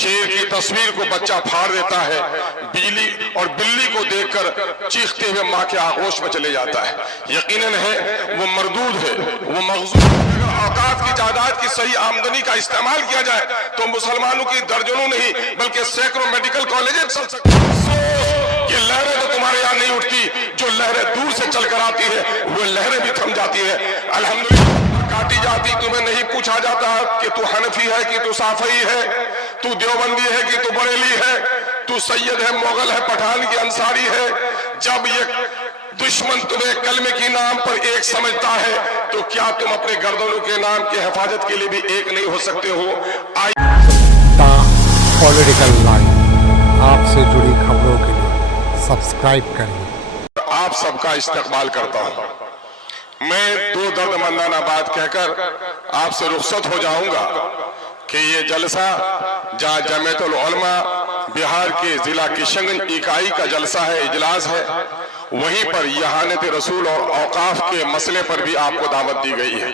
शेर की तस्वीर को बच्चा फाड़ देता है, बिजली और बिल्ली को देखकर चीखते हुए माँ के आगोश में चले जाता है। यकीनन है वो मरदूद है, वो मगजूब। अगर औकात की जायदाद की सही आमदनी का इस्तेमाल किया जाए तो मुसलमानों की दर्जनों नहीं बल्कि सैकड़ों मेडिकल कॉलेजेस चल सकते हैं। ये लहरें तो तुम्हारे यहाँ नहीं उठती, जो लहरें दूर से चलकर आती है वो लहरें भी थम जाती है। अल्हम्दुलिल्लाह काटी जाती, तुम्हें नहीं पूछा जाता कि तू हनफी है कि तू साफई है, तू देवबंदी है कि तू बरेली है, तू सैयद है, मोगल है, पठान की अंसारी है। जब ये दुश्मन तुम्हें कलमे के नाम पर एक समझता है तो क्या तुम अपने गर्दनों के नाम की हिफाजत के लिए भी एक नहीं हो सकते हो? पॉलिटिकल लाइन आपसे जुड़ी खबरों के लिए सब्सक्राइब करिए। आप सबका इस्तकबाल करता हूं। मैं दो दर्दमंदाना बात कहकर आपसे रुखसत हो जाऊंगा कि ये जलसा जहाँ जमीयतुल उलमा बिहार के जिला किशनगंज इकाई का जलसा है, इजलास है, वहीं पर यहानत रसूल और औकाफ के मसले पर भी आपको दावत दी गई है।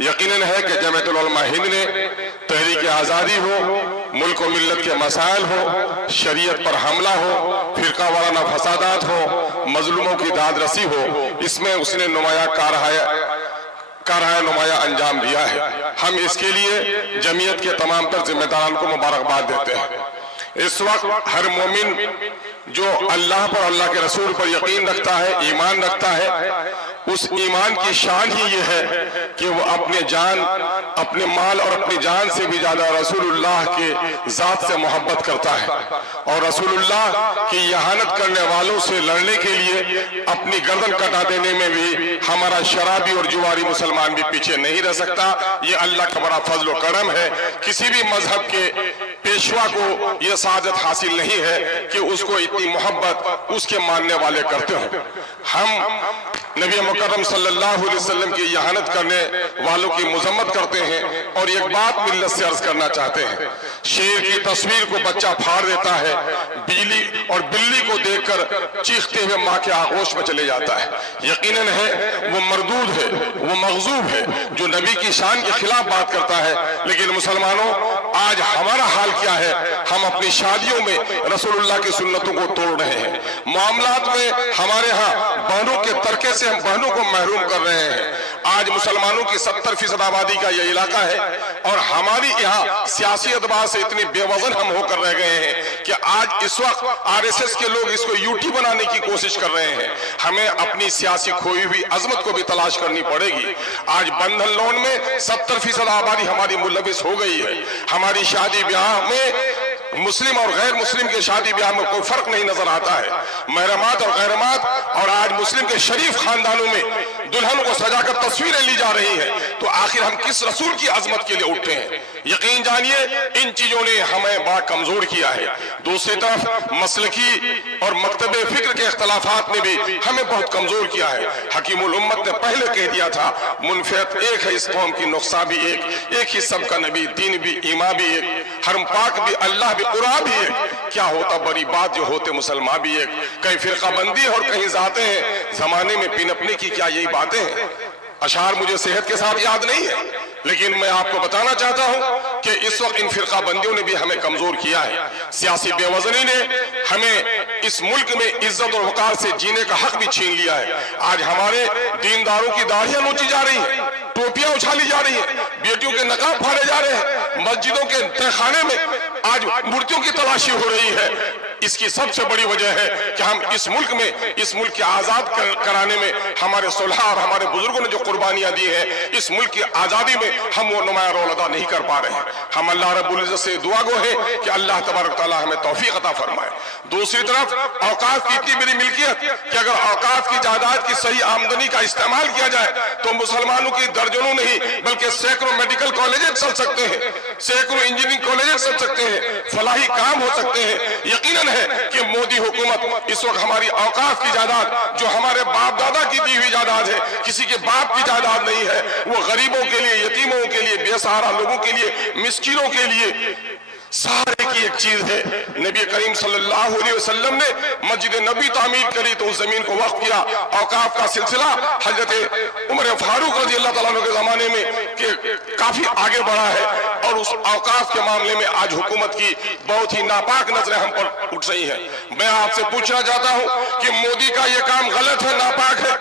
यकीनन है कि जमीयतुल उलमा हिंद ने तहरीक आज़ादी हो, मुल्क और मिल्लत के मसाइल हो, शरीयत पर हमला हो, फिरका वाराना फसादात हो, मजलूमों की दादरसी हो, इसमें उसने नुमाया नुमाया अंजाम दिया है। हम इसके लिए जमीयत के तमाम तर जिम्मेदारान को मुबारकबाद देते हैं। इस वक्त हर मोमिन जो अल्लाह पर, अल्लाह के रसूल पर यकीन रखता है, ईमान रखता है, उस ईमान की शान ही ये है कि वो अपने जान, अपने माल और अपनी जान से भी ज्यादा रसूलुल्लाह के जात से मोहब्बत करता है और रसूलुल्लाह की यहानत करने वालों से लड़ने के लिए अपनी गर्दन कटा देने में भी हमारा शराबी और जुवारी मुसलमान भी पीछे नहीं रह सकता। ये अल्लाह का बड़ा फजल व करम है। किसी भी मजहब के पेशवा को यह सादत हासिल नहीं है कि उसको इतनी मोहब्बत उसके मानने वाले करते हो। हम नबी मुकर्रम सल्लल्लाहु अलैहि वसल्लम की यहानत करने वालों की मुजम्मत करते हैं और एक बात मिल्लत से अर्ज करना चाहते हैं। शेर की तस्वीर को बच्चा फाड़ देता है, बिजली और बिल्ली को देखकर चीखते हुए माँ के आगोश में चले जाता है। यकीनन है वो मरदूद है, वो मगजूब है, जो नबी की शान के खिलाफ बात करता है। लेकिन मुसलमानों, आज हमारा हाल क्या है? हम अपनी शादियों में रसूलुल्लाह की सुन्नतों को तोड़ रहे हैं। मामलात में हमारे यहाँ बहनों के तरके से हम बहनों को महरूम कर रहे हैं। आज मुसलमानों की 70% आबादी का यह इलाका है और हमारी यहाँ सियासी एतबार से इतने बेवजन हम होकर रह गए हैं कि आज इस वक्त आरएसएस के लोग इसको यूटी बनाने की कोशिश कर रहे हैं। हमें अपनी सियासी खोई हुई अजमत को भी तलाश करनी पड़ेगी। आज बंधन लोन में 70% आबादी हमारी मुलविस हो गई है। हमारी शादी ब्याह में मुस्लिम और गैर मुस्लिम के शादी ब्याह में कोई फर्क नहीं नजर आता है। महरमात और गैरमात और आज मुस्लिम के शरीफ खानदानों में दुल्हन को सजाकर तस्वीरें ली जा रही हैं। तो आखिर हम किस रसूल की अजमत के लिए उठते हैं? यकीन जानिए इन चीजों ने हमें बड़ा कमजोर किया है। दूसरी तरफ मसलकी और मकतबे फिक्र के इख्तलाफात ने भी हमें बहुत कमजोर किया है। हकीमुल उम्मत ने पहले कह दिया था, मुनफियत एक है इस कौम की, नुक्सा भी एक ही सबका नबी, दीन भी, ईमा भी एक, हरम पाक भी, अल्लाह भी, कुरान भी एक। क्या होता बड़ी बात जो होते मुसलमान भी एक। कहीं फिरका बंदी और कहीं जाते हैं, जमाने में पिनपने की क्या यही बातें हैं? अशार मुझे सेहत के साथ याद नहीं है, लेकिन मैं आपको बताना चाहता हूं कि इस वक्त इन फिरका बंदियों ने भी हमें कमजोर किया है। सियासी बेवजनी ने हमें इस मुल्क में इज्जत और वकार से जीने का हक भी छीन लिया है। आज हमारे दीनदारों की दाढ़ियां नोची जा रही है, टोपियां उछाली जा रही है, बेटियों के नकाब फाड़े जा रहे हैं, मस्जिदों के तहखाने में आज मूर्तियों की तलाशी हो रही है। इसकी सबसे बड़ी वजह है कि हम इस मुल्क के आजाद कराने में हमारे सुलह और हमारे बुजुर्गों ने जो कुर्बानियां दी है, इस मुल्क की आजादी में हम वो नुमाया रोल अदा नहीं कर पा रहे हैं। हम अल्लाह रब्बुल इज्जत से दुआ गो है कि अल्लाह तबारक तआला हमें तौफीक अता फरमाए। दूसरी तरफ औकाफ की इतनी बड़ी मिल्कियत कि अगर औकाफ की जायदाद की सही आमदनी का इस्तेमाल किया जाए तो मुसलमानों की दर्जनों नहीं बल्कि सैकड़ों मेडिकल कॉलेजेस चल सकते हैं, सैकड़ों इंजीनियरिंग कॉलेजेस चल सकते हैं, फलाही काम हो सकते हैं। यकीनन है कि मोदी हुकूमत इस वक्त हमारी औकाफ की जायदाद, जो हमारे बाप दादा की दी हुई जायदाद है, किसी के बाप की जायदाद नहीं है, वो गरीबों के लिए, यतीमों के लिए, बेसहारा लोगों के लिए, मिस्किनों के लिए सहारे की एक चीज है। नबी करीम सल्लल्लाहु अलैहि वसल्लम ने मस्जिद नबी तामीर करी तो उस जमीन को वक्फ किया। औकाफ का सिलसिला हजरत उमर फारूक रजी अल्लाह तआला अन्हु के जमाने में काफी आगे बढ़ा है। और उस औकाफ के मामले में आज हुकूमत की बहुत ही नापाक नजरें हम पर उठ रही हैं। मैं आपसे पूछना चाहता हूं कि मोदी का यह काम गलत है, नापाक है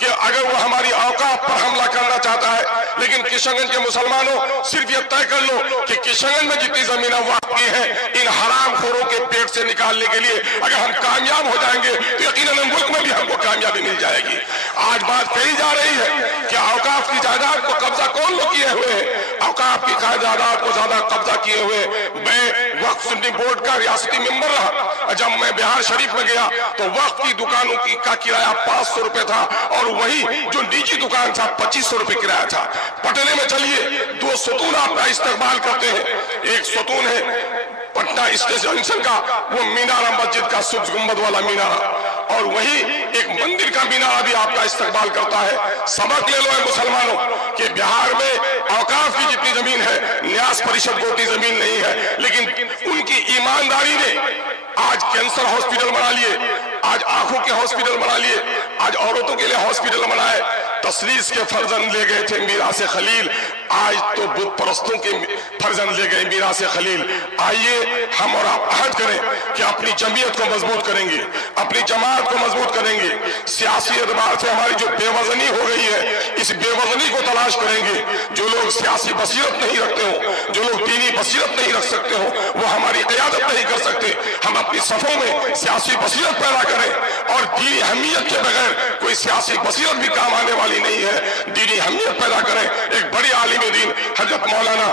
कि अगर वो हमारी औकाफ पर हमला करना चाहता है, लेकिन किशनगंज के मुसलमानों सिर्फ ये तय कर लो कि किशनगंज में जितनी जमीन वक्फ की है इन हरामखोरों के पेट से निकालने के लिए अगर हम कामयाब हो जाएंगे तो यकीनन मुल्क में भी हमको कामयाबी मिल जाएगी। आज बात कही जा रही है कि औकाफ की जायदाद को कब्जा कौन लोग किए हुए हैं, औकाफ की जायदाद को ज्यादा कब्जा किए हुए। मैं वक्फ सुन्नी बोर्ड का रियासती मेंबर रहा, जब मैं बिहार शरीफ में गया तो वक्फ की दुकानों का किराया 500 रुपए था और वही जो निजी दुकान था 2500 रुपए किराया था। पटने में चलिए, 2 सतून आपका इस्तेमाल करते हैं। एक सतून है पटना स्टेशन का, वो मीनारा मस्जिद का सुब्ज गुंबद वाला मीनारा, और वही एक मंदिर का मीनारा भी आपका इस्तेमाल करता है। सबक ले लो मुसलमानों कि बिहार में औकाफ की जितनी जमीन है न्यास परिषद को उतनी जमीन नहीं है, लेकिन उनकी ईमानदारी ने आज कैंसर हॉस्पिटल बना लिए, आज आंखों के हॉस्पिटल बना लिए, आज औरतों के लिए हॉस्पिटल बनाए। तसलीस के फर्जंद ले गए थे मीरास खलील, आज तो बुत परस्तों के फर्जंद ले गए मीरास खलील। आइए हम और आप अहद करें कि अपनी जमीयत को मजबूत करेंगे, अपनी जमात को मजबूत करेंगे। सियासी एतबार से हमारी जो बेवजनी हो गई है, इस बेवजनी को तलाश करेंगे। जो लोग सियासी बसीरत नहीं रखते हो, जो लोग दीनी बसीरत नहीं रख सकते हो, वो हमारी क़यादत नहीं कर सकते। हम अपनी सफों में सियासी बसीरत पैदा करें, और दीनी अहमियत के बगैर कोई सियासी बसीरत भी काम आने वाली नहीं है। दीनी अहमियत पैदा करें। एक बड़ी आलिम दीन हजरत मौलाना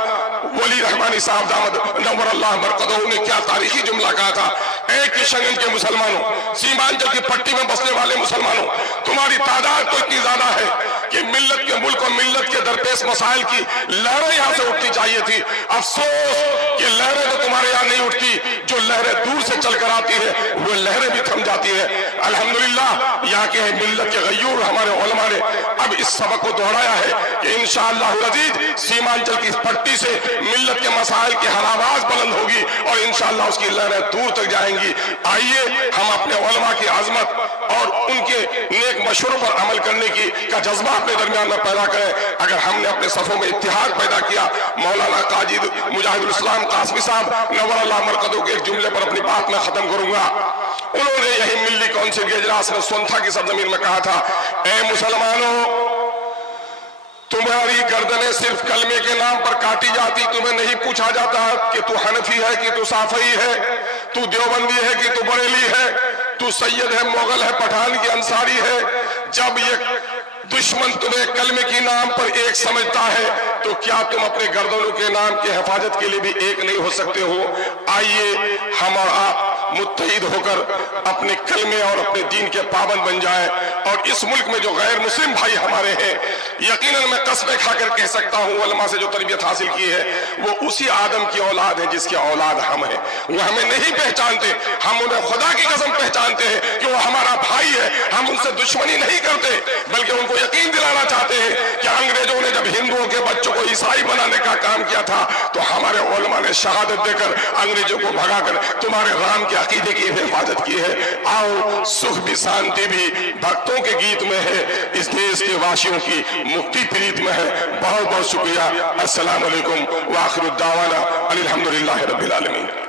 वली रहमानी साहब दामद नव्वर अल्लाह बरकतहू ने क्या तारीखी जुमला कहा था, एक किशनगंज के मुसलमानों, सीमांचल की पट्टी में बसने वाले मुसलमानों, तुम्हारी तादाद तो इतनी ज्यादा है कि मिल्लत के मुल्क और मिल्लत के दरपेश मसाइल की लहरें यहाँ से उठनी चाहिए थी। अफसोस कि लहरें तो तुम्हारे यहाँ नहीं उठती, जो लहरें दूर से चलकर आती है वो लहरें भी थम जाती है। अल्हम्दुलिल्लाह यहाँ के मिल्लत के गयूर हमारे उलमा ने अब इस सबक को दोहराया है कि इंशाअल्लाह अज़ीज़ सीमांचल की पट्टी से मिल्लत के मसाइल की हर आवाज बुलंद होगी और इंशाअल्लाह उसकी लहरें दूर तक जाएंगी। आइए हम अपने उलमा की आजमत और उनके नेक मशवरों पर अमल करने की का जज्बा अपने दरमियान में पैदा करें। अगर हमने अपने सफों में इत्तिहाद पैदा किया, मौलाना काजी मुजाहिदुल इस्लाम कासमी साहब नव्वर अल्लाह मरकतहू के एक जुमले पर अपनी बात में खत्म करूंगा। उन्होंने यही मिल्ली काउंसिल के इजलास में सोनथा की सरजमीन में कहा था, ए मुसलमानों, तुम्हारी गर्दनें सिर्फ कलमे के नाम पर काटी जाती, तुम्हें नहीं पूछा जाता कि तू हनफी है कि तू साफई है, तू देवबंदी है कि तू बरेली है, तू सैयद है, मोगल है, पठान की अंसारी है। जब ये दुश्मन तुम्हें कलमे के नाम पर एक समझता है तो क्या तुम अपने गर्दनों के नाम की हिफाजत के लिए भी एक नहीं हो सकते हो? आइए हम और आप मुत्तहिद होकर अपने कलमे और अपने दीन के पाबंद बन जाएं। और इस मुल्क में जो गैर मुस्लिम भाई हमारे हैं, यकीनन मैं कसमें खाकर कह सकता हूँ, उलमा से जो तरबियत हासिल की है वो उसी आदम की औलाद है जिसकी औलाद हम हैं। वो हमें नहीं पहचानते, हम उन्हें खुदा की कसम पहचानते हैं कि वो हमारा भाई है। हम उनसे दुश्मनी नहीं करते, बल्कि उनको यकीन दिलाना चाहते हैं कि अंग्रेजों ने जब हिंदुओं के बच्चों को ईसाई बनाने का काम किया था तो हमारे उलमा ने शहादत देकर अंग्रेजों को भगाकर तुम्हारे राम के अकीदे की हिफाजत की है। आओ, सुख भी शांति भी भक्तों के गीत में है, इस देश के वासियों की मुक्ति प्रीत में है। बहुत बहुत शुक्रिया। अस्सलाम वालेकुम व आखिरु दावाना अनिल हम्दुलिल्लाहि रब्बिल आलमीन।